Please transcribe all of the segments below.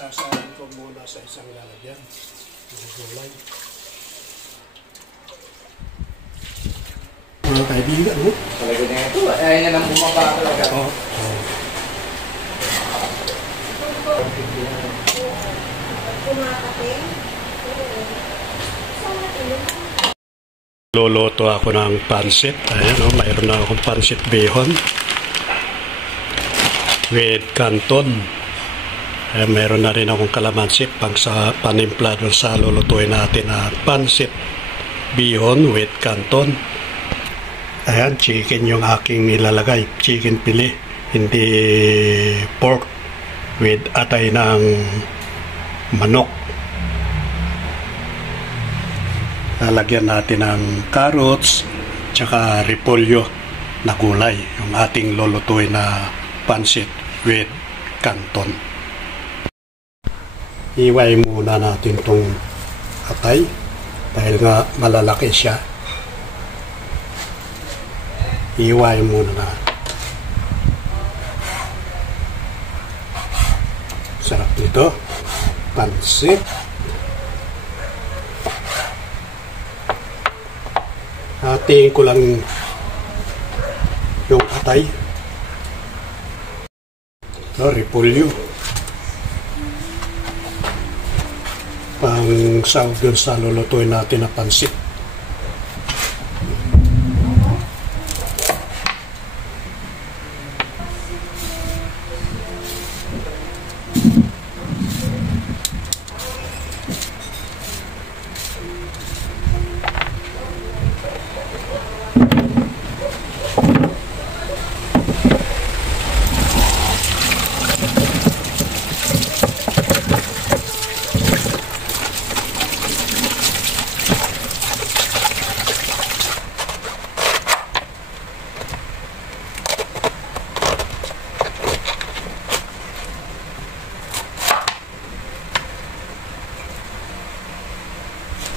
Isasalan ko muna sa isang lalagyan. Gulay. Mga kaibigan, no? Talaga na ito. Ayaw na lang bumaba talaga. Oo. Luluto ako ng pansit. Ayan, no? Mayroon na akong pansit bihon with canton. Ayan, mayroon na rin akong kalamansi pang sa panimpla doon sa lulutuin natin na pansit bihon with canton. Ayan, chicken yung aking nilalagay. Chicken pili, hindi pork, with atay ng manok. Lalagyan natin ng carrots tsaka repolyo na gulay, yung ating lulutuin na pansit with canton. Iway muna natin itong atay dahil nga malalaki siya. Iway muna na. Sarap nito. Pansit. Hatiin ko lang yung atay. Ito, repolyo. Pang sahog dun sa lulutuin natin na pansit.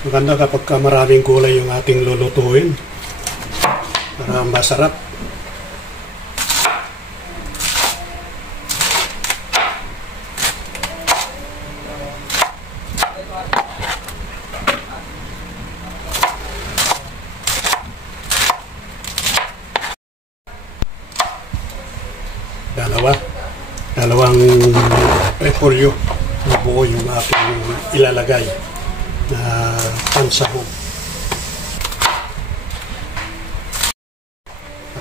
Maganda kapag maraming gulay yung ating lulutuin para masarap. Dalawang repolyo na buo yung aking ilalagay na pansahog.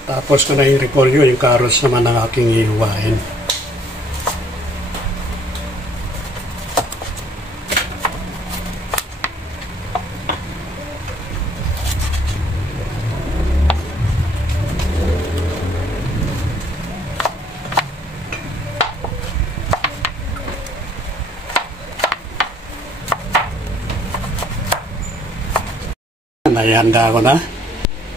Tapos ko na yung repolyo, yung carrots naman ang aking ihiwain. Naihanda ko na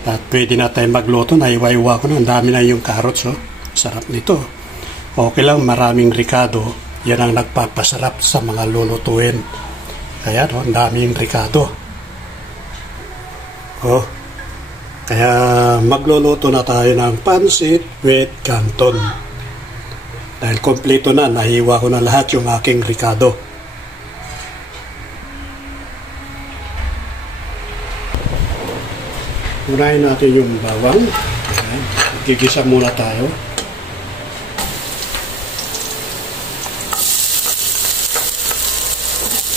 at pwede na tayo magluto. Naiwa-iwa ko na, ang dami na yung carrots, oh. Sarap nito. Okay lang, maraming ricado, yan ang nagpapasarap sa mga lulutuin. Kaya ang daming ricado, oh. Kaya magluluto na tayo ng pansit with canton dahil kompleto na, nahiwa ko na lahat yung aking ricado. Unahin natin yung bawang. Ayan. Gigisa muna tayo.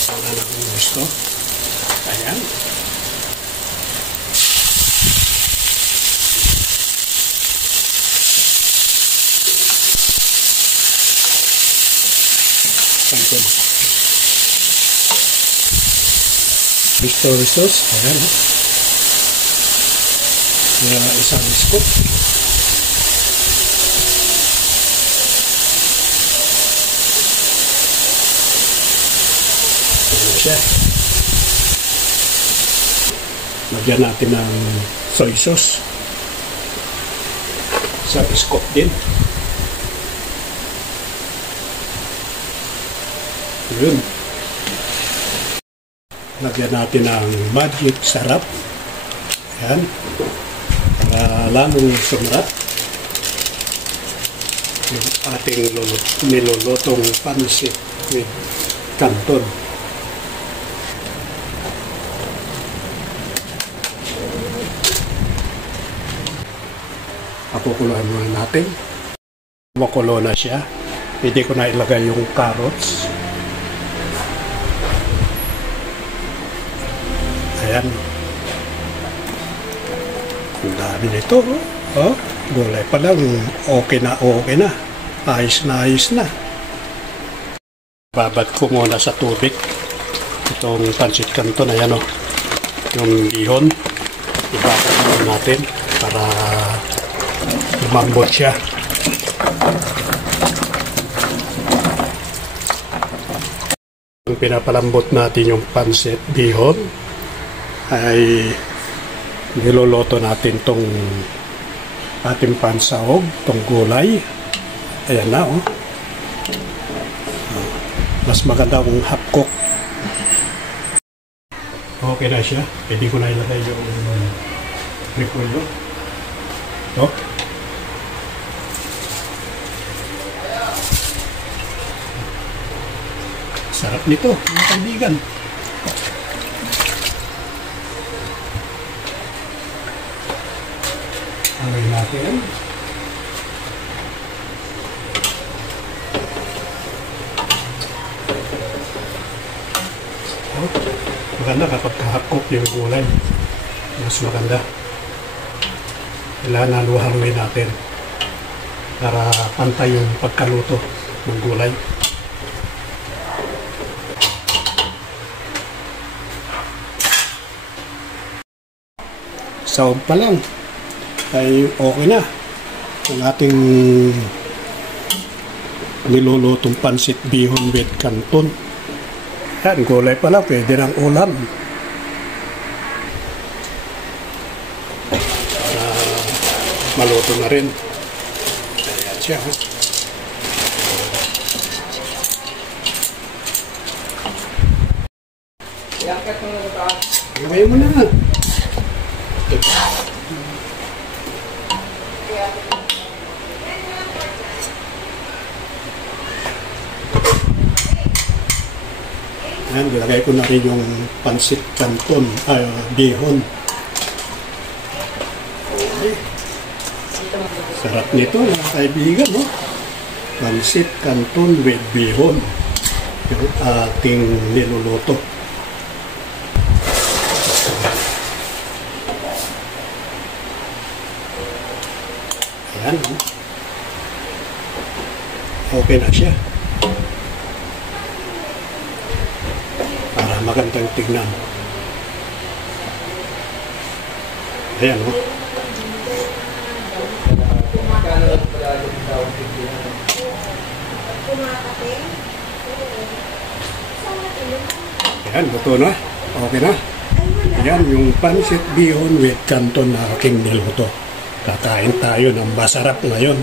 Wala na kung gusto. Ayan. Sangkot. Gusto. Ayan. Isang scoop. Ayan siya. Lagyan natin ng soy sauce. Isang scoop din. Yun. Lagyan natin ng magic sarap. Ayan. Lalong sumarap yung ating nilulutong pansit with canton. Pakukuluan muna natin. Makulo na siya. Hindi ko na ilagay yung carrots. Ayan. Ang dami nito. Oh, gulay pa lang. Okay na, okay na. Ayos na, ayos na. Babad ko muna sa tubig. Itong pancit canton. Ayan o. Yung bihon. Ibabad muna natin para lumambot siya. Pinapalambot natin yung pancit bihon ay niloloto natin tong ating pansahog, tong gulay. Ayan na oh. Mas maganda kung half cook. Okay na siya. Pwede ko na ilagay yung repolyo. Ito. Sarap nito, mga kaibigan. Alay natin. Oh, maganda kapag kahapkop yung gulay. Mas maganda. Kailangan halu-haluin natin para pantay yung pagkaluto ng gulay. Sahog pa lang ay okay na ang ating nilulutong pansit bihon with canton. Yan, gulay pa lang, pwede ng ulam. Maluto na rin. Ayan siya. Ilagay mo na. Ayan, nilagay ko na rin yung pansit canton, bihon. Okay. Sarap nito mga kaibigan, no? Pansit canton with bihon. Yung ating niluluto. Ayan, no? Okay na siya. Para magandang tignan. Ayan, no? Ayan, luto na. Okay na. Ayan, yung pansit bihon with canton na aking niluto. Kakain tayo ng masarap ngayon.